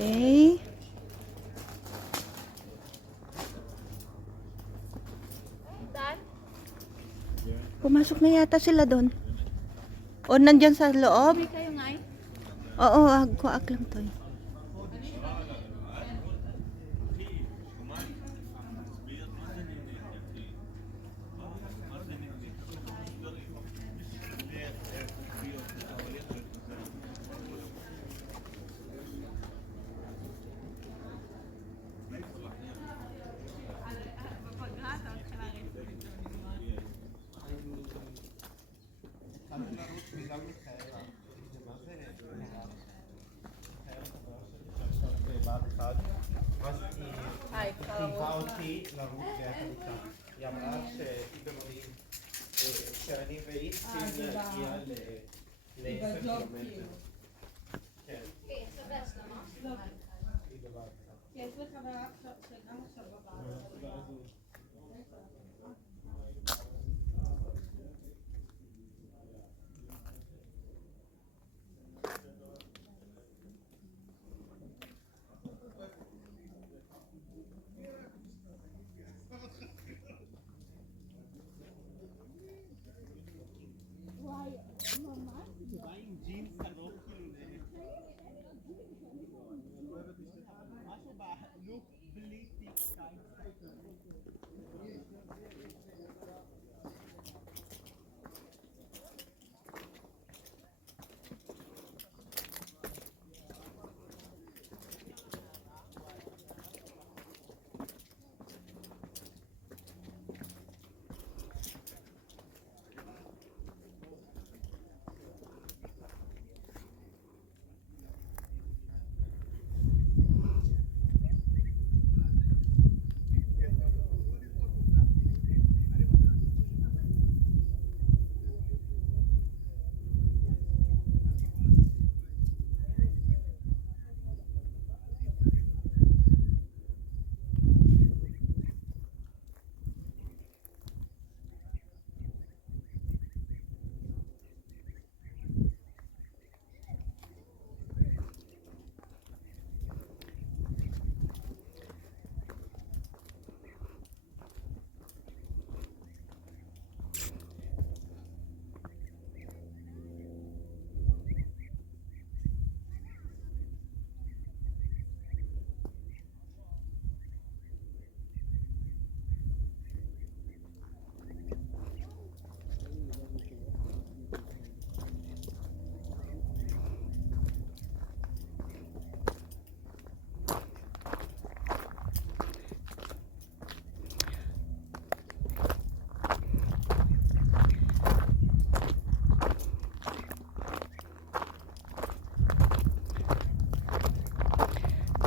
Okay. Pumasok na yata sila doon. O nandyan sa loob? Oo, agkuak lang to. חייבה אותי לרוץ ביחד איתה. היא אמרה שהיא במודיעין, שאני והיא צריכים להגיע ל10 קילומטר. כן. היא בבת אחת. יש לי חברה שגם עכשיו בבית.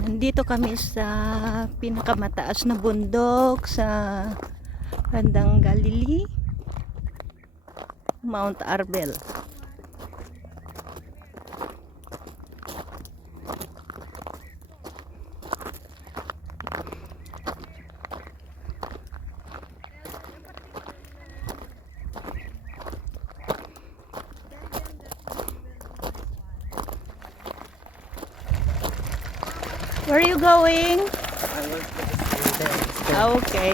Nandito kami sa pinakamataas na bundok sa bandang Galilee, Mount Arbel. Where are you going? I want to stay there. Ah, okay.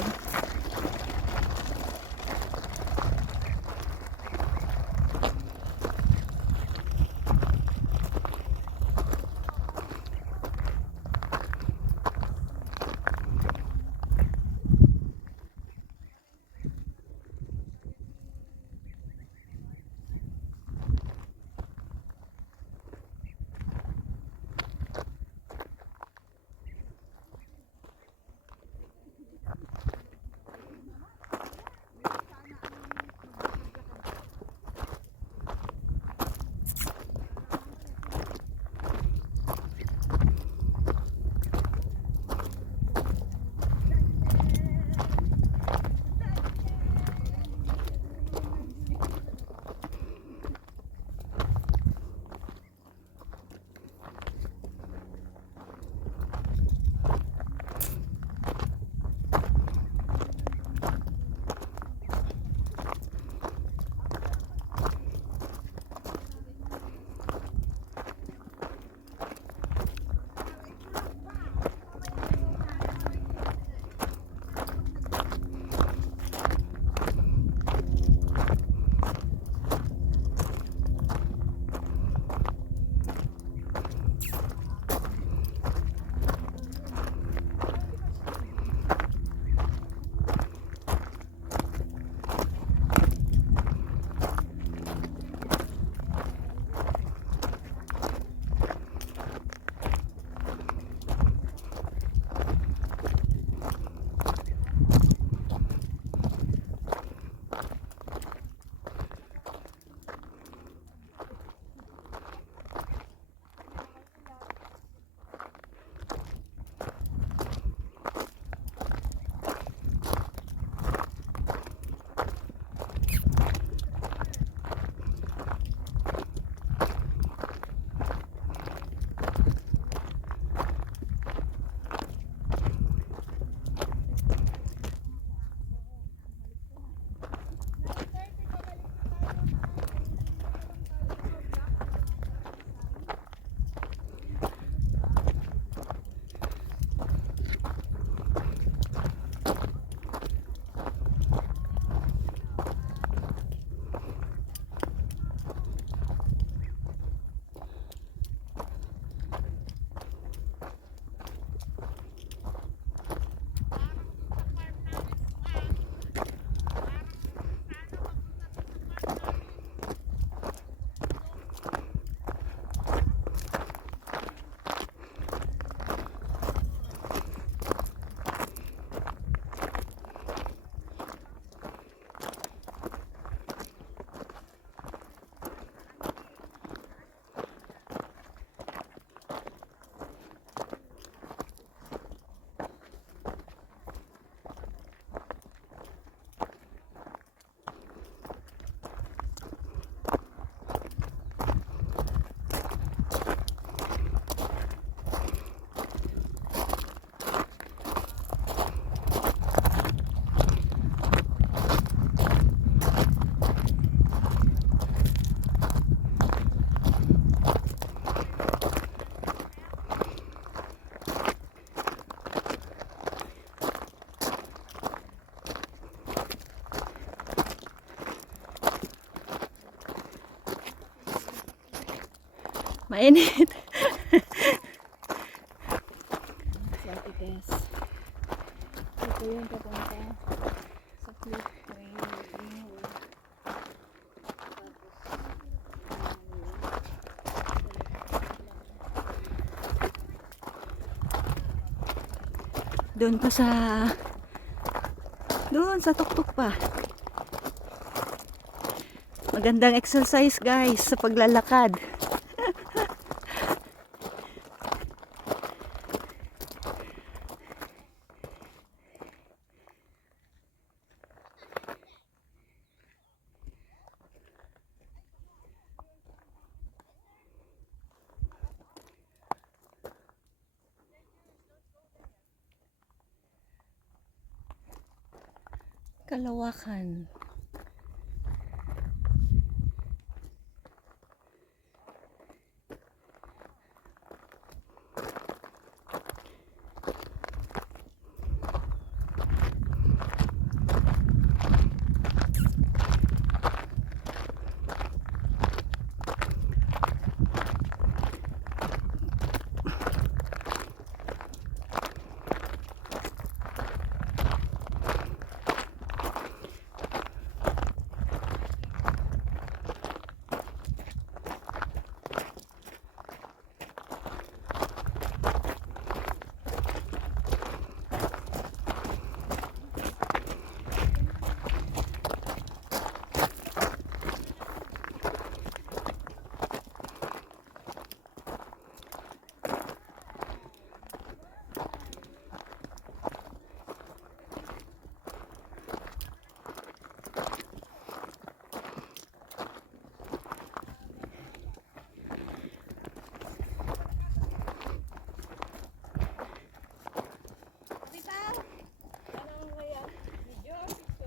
Mainit. Sa Ate Tess. Ito yung papunta sa cliff train. Doon pa sa tuktok pa. Magandang exercise guys sa paglalakad. Kalawakan.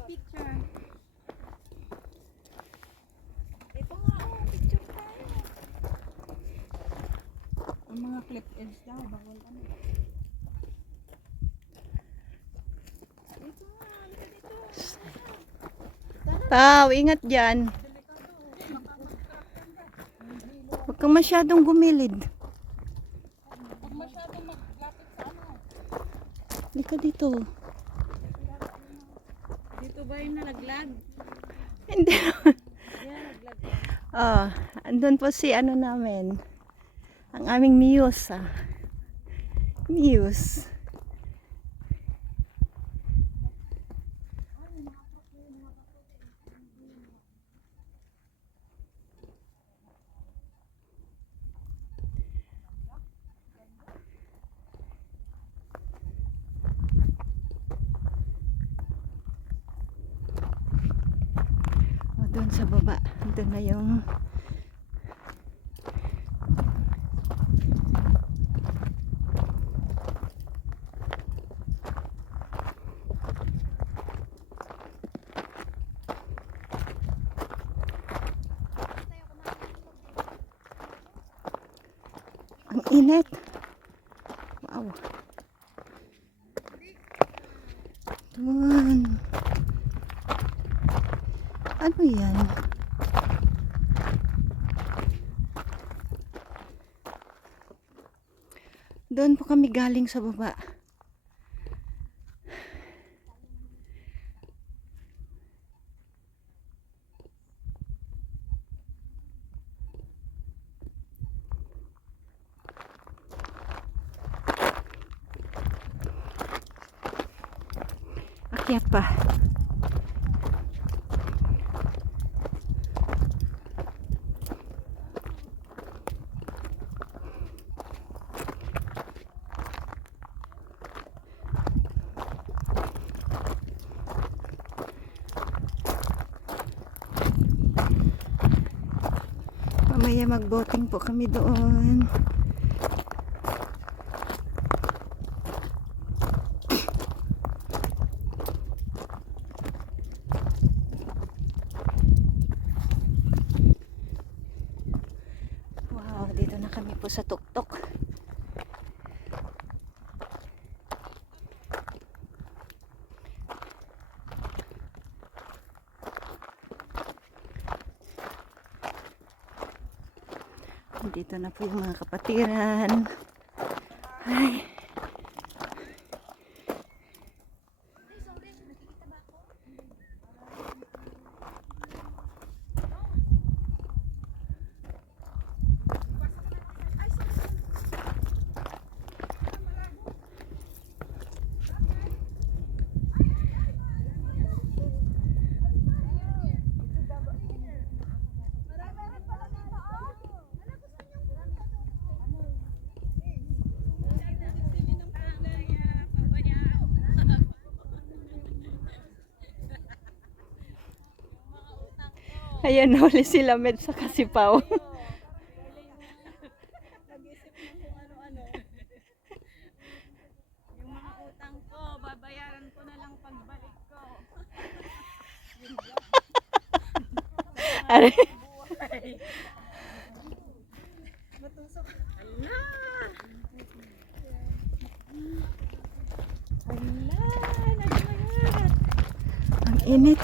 Picture. Ito nga, picture tayo. Ang mga clip edge daw, bawal ano. Ito nga, dito. Pau, ingat dyan. Huwag kang masyadong gumilid. Huwag masyadong maglapit sa ano. Halika dito. Dito ba yung nalaglag? Hindi. Yan, naglag. Andun po si ano namin. Ang aming Muse. Muse. Doon sa baba. Doon na yung ang init. Wow. Doon. Ano yan? Doon po kami galing sa baba. Akyat pa. Mamaya mag-boating po kami doon. Wow, dito na kami po sa tuktok. Nandito na po yung mga kapatiran. Ay. Ayan, huli sila med sa kasipaw. Yung mga utang ko, babayaran ko na lang pagbalik ko. Are. Ang init.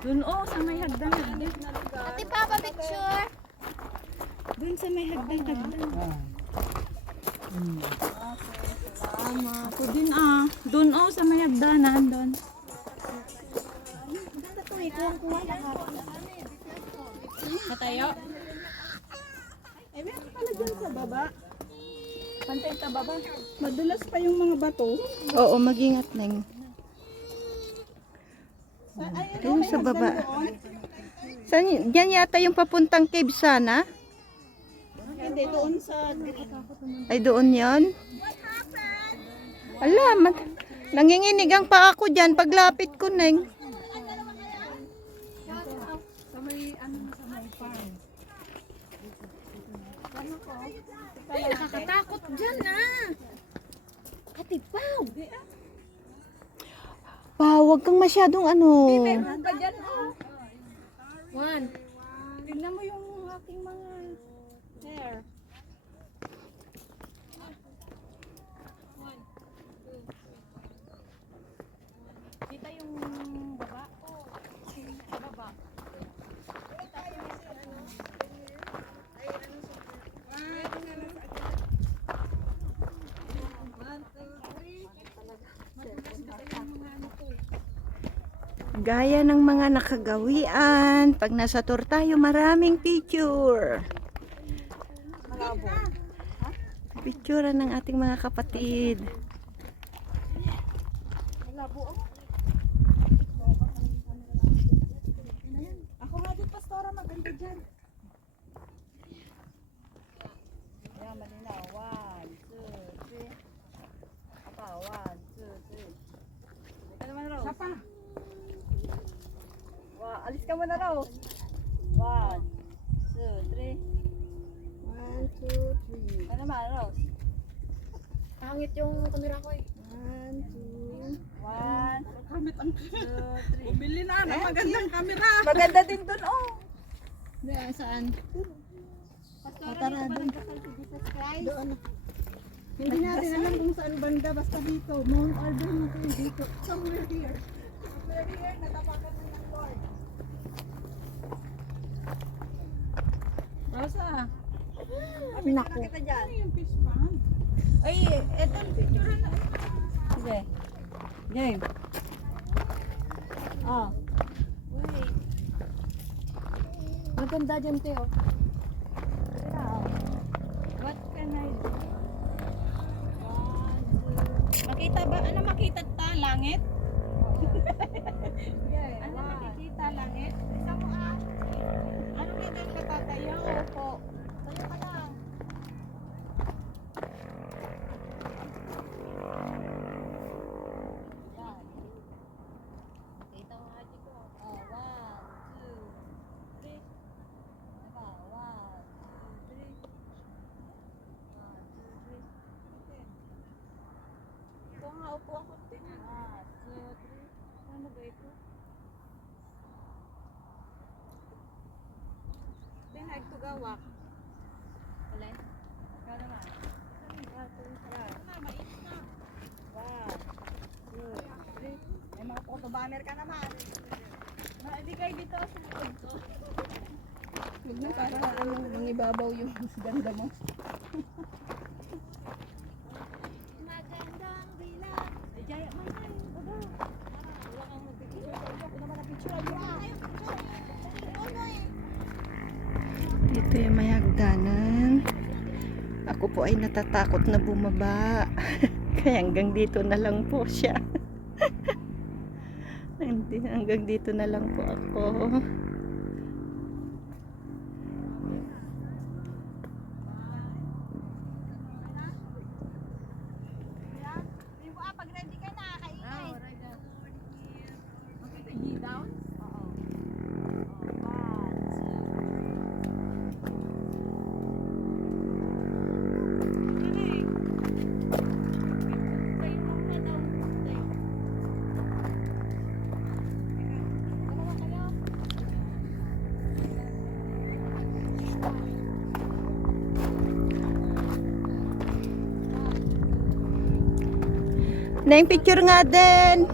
Doon sa may hagdan-hagdan. Ate Papa, picture. Doon sa may hagdan-hagdan. Ako din Doon sa may hagdanan doon. Katayo? meron pala dyan sa baba. Pantay sa baba. Madulas pa yung mga bato. Oo, mag-ingat Neng. Ayun sa baba. Saan, dyan yata yung papuntang cave sana? Hindi, doon sa Ay, doon yon. Ala, nanginginig ang paa ko dyan paglapit ko, Neng. Nakakatakot dyan Ate Pao. Pa, wag kang masyadong ano. Pa dyan One. Tingnan mo yung aking mga hair. Kita yung baba. Baba. Gaya ng mga nakagawian. Pag nasa tour tayo, maraming picture. Picture ng ating mga kapatid. Ako nga din, Pastora, maganda dyan. Ayan, malinaw. 1, 2, 3. Apa, 1, 2, 3. Ito naman, Rose. Sapa. Alis ka muna, Rose. 1, 2, 3. 1, 2, 3. Ano naman, Rose? Pangit yung kamera ko 1, 2, 1. Kamit ang 2, 3. Bumili na ng magandang camera. Maganda din dun, Saan? Tara, dun. Doon. Hindi natin alam kung saan banda, basta dito. Mount Arden mo kayo dito. Somewhere here. Somewhere here, natapakan mo ng Lord. Rosa. Naku. Kita dyan. Yung fish pond. Ay, eto picture na. Sige. Game. Wait. Maganda dyan, Teo. What can I do? Makita ba? Ano makita ta? Langit? Ano makikita? Langit? Isa mo Ano na doon ka tatayo? Opo. Tayo ka lang. Kita mo nga dito. 1, 2, 3. Diba? 1, 2, 3. 1, 2, 3. Ito nga upo ako. 1, 2, 3. Ano ba ito? Tinag to gawak. Wala. Ikaw naman. Mainit na. 1, 2, 3. May mga photo banner ka naman. Naibigay dito sa likod ko. Huwag na para mangibabaw yung ganda mo. Magandang bilang. Ay, jaya man tayo. Baga. Wala kang magpipicture. Ako naman ang picture. Dito yung may hagdanan. Ako po ay natatakot na bumaba. Kaya hanggang dito na lang po siya. Hanggang dito na lang po ako. Pag ready ka na, kaingay. Magpipili down? Oo. Neng, picture nga din.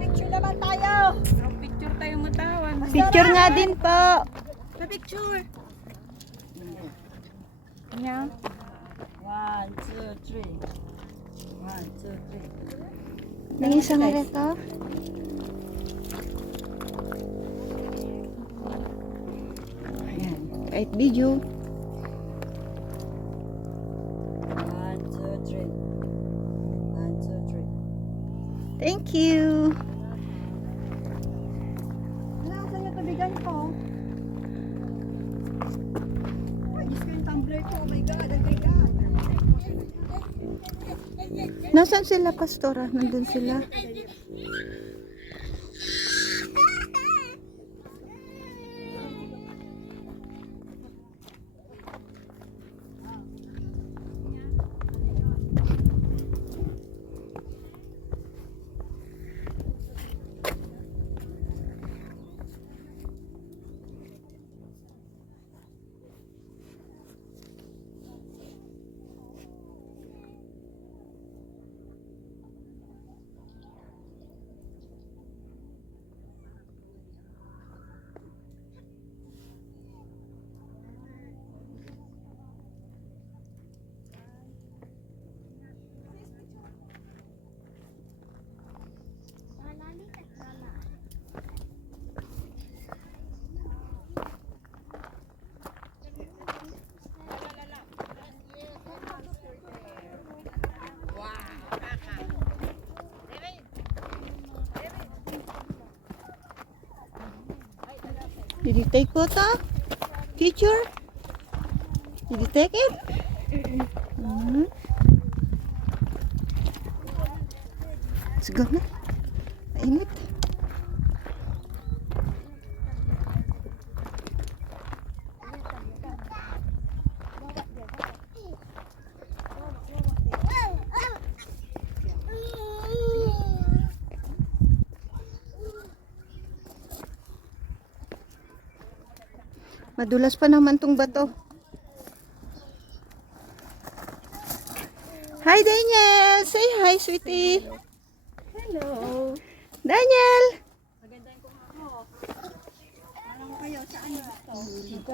Picture naman tayo. Picture tayo matawan. Picture nga din po. Pa-picture. Yeah. 1, 2, 3. 1, 2, 3. Neng, isa nga rito. Ayan. Kahit video. 1, 2, 3. 1, 2, 3. Thank you. Ano ang sa'yo tubigan ko? Ay, Diyos ko yung tumbler ko. Oh my God, oh my God. Nasaan sila, Pastora? Nandun sila. Did you take photo? Picture? Did you take it? Mm-hmm. Let's go na. Mainit. Madulas pa naman tong bato. Hi, Daniel! Say hi, sweetie! Hello. Daniel!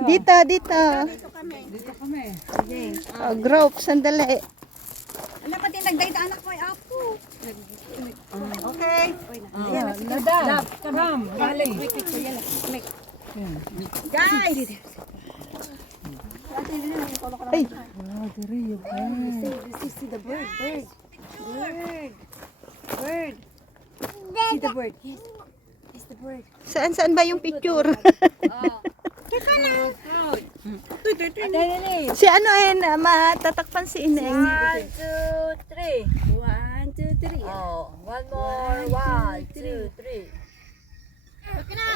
Dito, dito. Dito kami. Oh, group, sandali. Ano pati nagdayda anak ko ay apo. Okay. Love, come. Galing. Guys! Ay, See the bird. See the bird. Yes. It's the bird. saan ba yung picture? Si ano matatakpan si Ineng. 1, 2, 3. 1, 2, 3. Oh, one more. 1, 2, 3.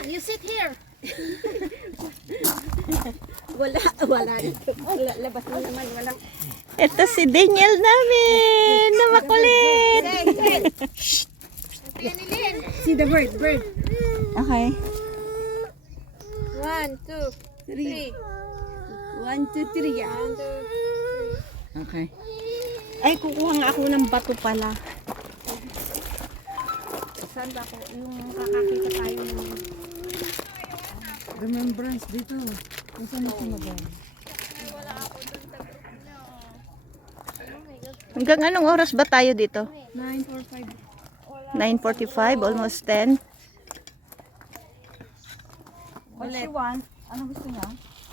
You sit here. Wala dito. Wala, labas mo naman. Wala. Ito si Daniel namin, na makulit. See the bird. Okay. 1, 2, 3. 1, 2, 3. Yan. Okay. Ay, kukuha nga ako ng bato pala. Saan ba ako? Yung kakakita tayo ng Remembrance dito. Hanggang anong oras ba tayo dito? 9:45. 9:45, almost 10. What she want? Ano gusto niya?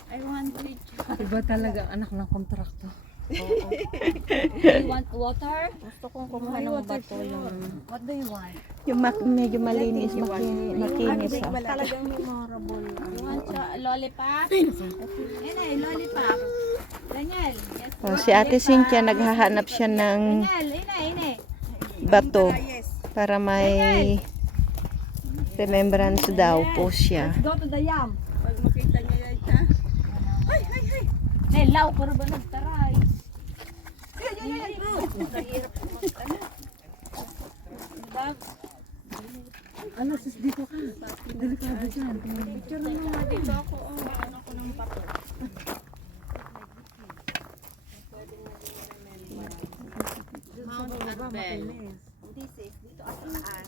I want rich. Iba talaga anak ng kontrakto. You want water? Gusto kong kumuha ng bato yung What do you want? Yung medyo malinis, makinis. talagang memorable. You want lollipop? Inay, lollipop. Daniel. Yes. Oh, si Ate Cynthia, naghahanap siya ng Daniel, inay. bato para may remembrance daw po siya. Go to the yam. Pag makita niya yan siya. Nay, law, pero ba nagtaray? Ano, sis, dito ka. Delikado dyan. Picture na nga dito ako. Ano ko ng pato. Mount Arbel. This is, dito at taas.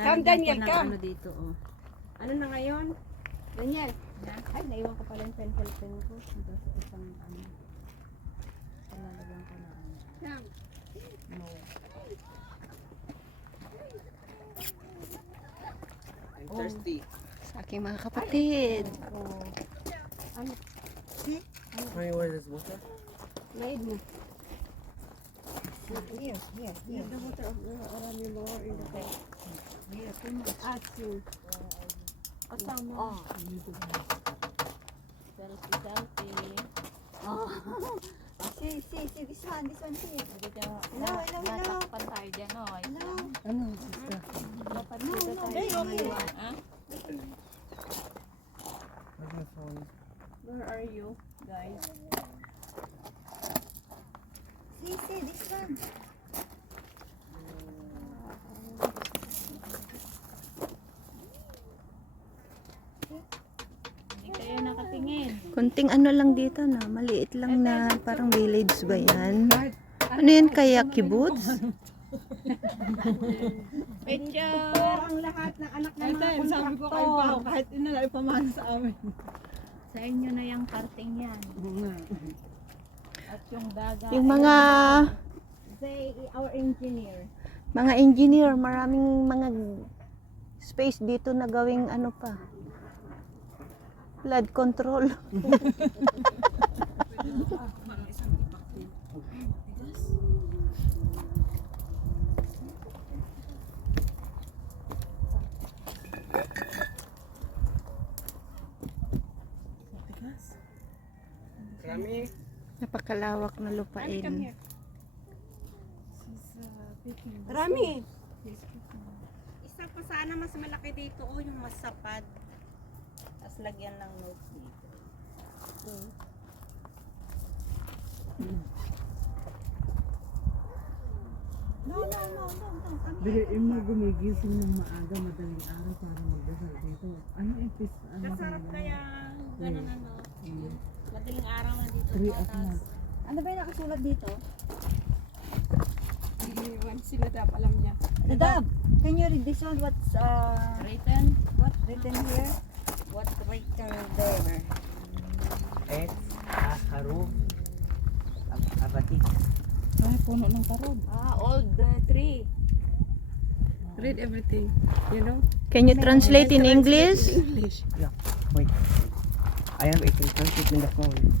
Come, Daniel, come. Ano dito, oh. Ano na ngayon? Daniel. Ay, naiwan ko pala yung pencil pen ko. Dito sa isang, ano. Palalagyan ko na, ano. I'm thirsty. Sa aking mga kapatid. Honey, where is water? Laid mo. Here. The water of the arami more in the bag. Here, too much. Asin. Asama. Oh. Selfie. See, this one, see. Hello. Natakpan tayo dyan, oy. Ano, sister? Ah? Where's my phone? Where are you, guys? See, this one. Hindi kayo nakatingin. Kunting ano lang dito na, maliit lang na parang village ba yan? Ano yan kaya, kibbutz? Picture. Ang lahat ng anak ng mga kontraktor. kahit inalay pamana sa amin. Sa inyo na yung karting yan. At yung daga. Yung mga Say, our engineer. engineer, maraming mga space dito na gawing ano pa. Flood control. Rami? Napakalawak na lupain. Rami. Isa pa sana mas malaki dito. Oh, yung masapad. Tapos lagyan ng notes dito. No. Dili mo gumigising ng maaga, madaling araw para magdasal dito. Ano impis? Ano Kasarap kaya ganun ano. Madaling araw na dito. 3 o'clock. Ano ba yung nakasulat dito? Sila dapat alam niya. Nadab, can you read this one? What's Written. written here? What's written there? Et, haruf, abatik. Ay, puno ng tarod. Old tree. Read everything, you know? Can you translate in English? English. Yeah, wait. I have a translate in the phone.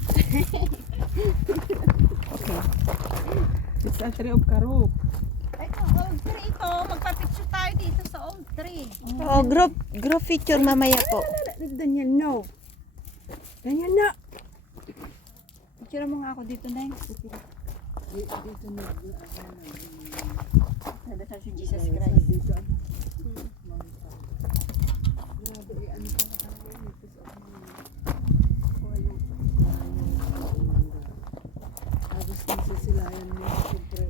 It's a tree of karop. Ito, old tree ito. Magpa-picture tayo dito sa old tree. Oh, group picture mamaya po. Daniel, no. Daniel, no. Picture mo nga ako dito, Neng. Nadasal si Jesus Christ.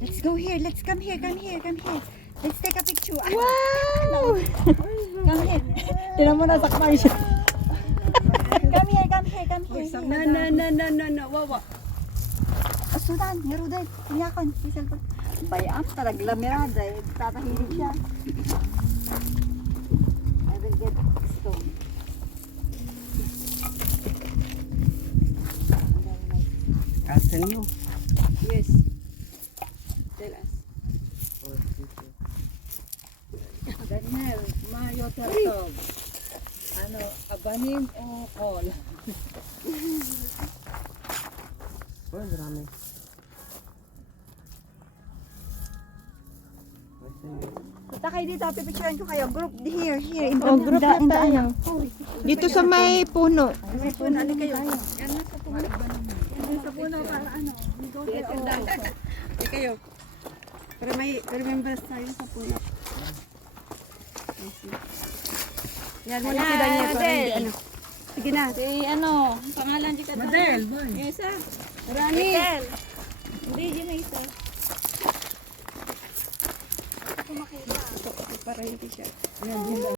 Let's go here. Let's come here. Let's take a picture. Wow! Come here. Tinan mo, nasakmay siya. Come here. No. Wawa. Sudan, Neruday, Inyakon, si cellphone. Bayaan, talagla mirada eh. Tatahilig siya. I will get stone. Castle mo. Yes. Tell us. Daniel, Mayo Tartog. Ano, abanim o call? Oh, marami. Punta kayo dito, pipicturean ko kayo. Group here, in Oh, group na in the tayo. Dito sa may puno. May puno, alin kayo? Yan na sa puno. Yan sa puno para ano. We go there also. Hindi kayo. Pero may remembrance tayo sa puno. Yan, muna si Daniel. Para hindi ano. Sige na. Si ano, pangalan di ka Madel, boy. Yung isa. Rani. Hindi, yun na isa. Para hindi siya.